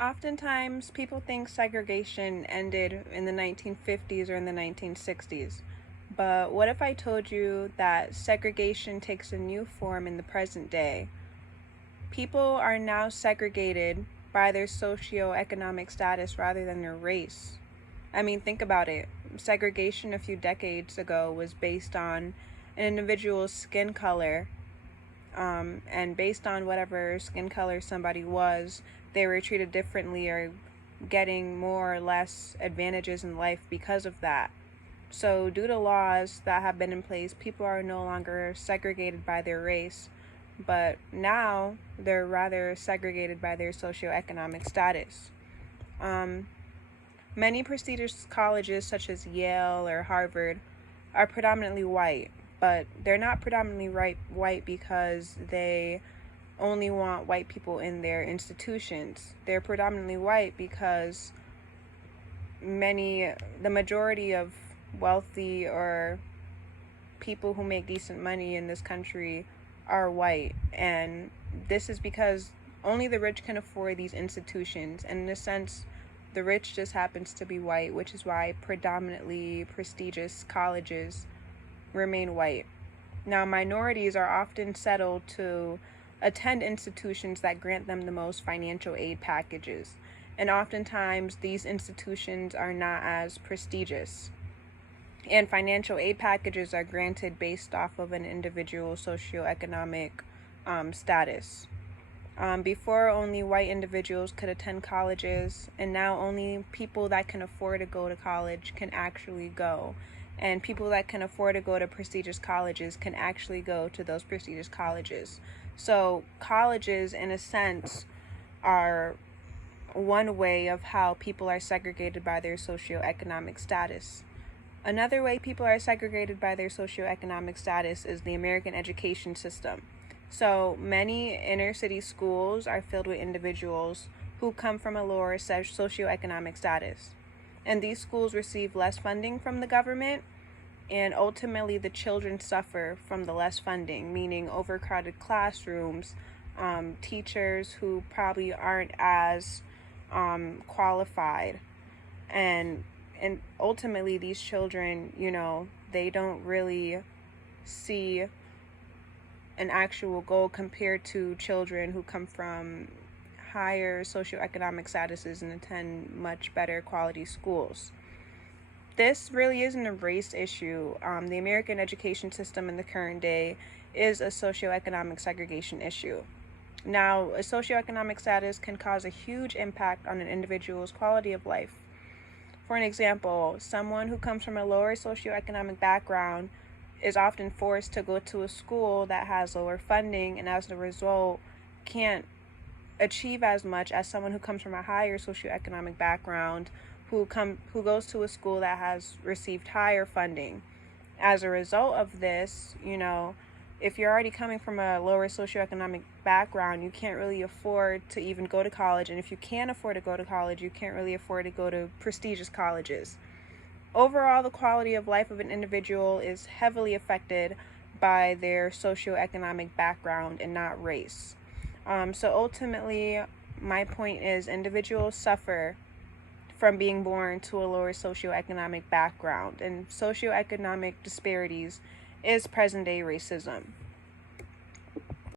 Oftentimes, people think segregation ended in the 1950s or in the 1960s. But what if I told you that segregation takes a new form in the present day? People are now segregated by their socioeconomic status rather than their race. I mean, think about it. Segregation a few decades ago was based on an individual's skin color, and based on whatever skin color somebody was, they were treated differently or getting more or less advantages in life because of that. So, due to laws that have been in place, people are no longer segregated by their race, but now they're rather segregated by their socioeconomic status. Um, Many prestigious colleges, such as Yale or Harvard, are predominantly white, but they're not predominantly white because they only want white people in their institutions. They're predominantly white because the majority of wealthy or people who make decent money in this country are white, and this is because only the rich can afford these institutions, and in a sense the rich just happens to be white, which is why predominantly prestigious colleges remain white. Now, minorities are often settled to attend institutions that grant them the most financial aid packages, and oftentimes these institutions are not as prestigious. And financial aid packages are granted based off of an individual's socioeconomic status. Before, only white individuals could attend colleges, and now only people that can afford to go to college can actually go. And people that can afford to go to prestigious colleges can actually go to those prestigious colleges. So, colleges, in a sense, are one way of how people are segregated by their socioeconomic status. Another way people are segregated by their socioeconomic status is the American education system. So many inner city schools are filled with individuals who come from a lower socioeconomic status. And these schools receive less funding from the government, and ultimately the children suffer from the less funding, meaning overcrowded classrooms, teachers who probably aren't as qualified, and ultimately these children, they don't really see an actual goal compared to children who come from higher socioeconomic statuses and attend much better quality schools. This really isn't a race issue. The American education system in the current day is a socioeconomic segregation issue. Now, a socioeconomic status can cause a huge impact on an individual's quality of life. For an example, someone who comes from a lower socioeconomic background is often forced to go to a school that has lower funding, and as a result can't achieve as much as someone who comes from a higher socioeconomic background who goes to a school that has received higher funding. As a result of this, if you're already coming from a lower socioeconomic background, you can't really afford to even go to college, and if you can't afford to go to college, you can't really afford to go to prestigious colleges. Overall, the quality of life of an individual is heavily affected by their socioeconomic background and not race. So ultimately, my point is individuals suffer from being born to a lower socioeconomic background, and socioeconomic disparities is present-day racism.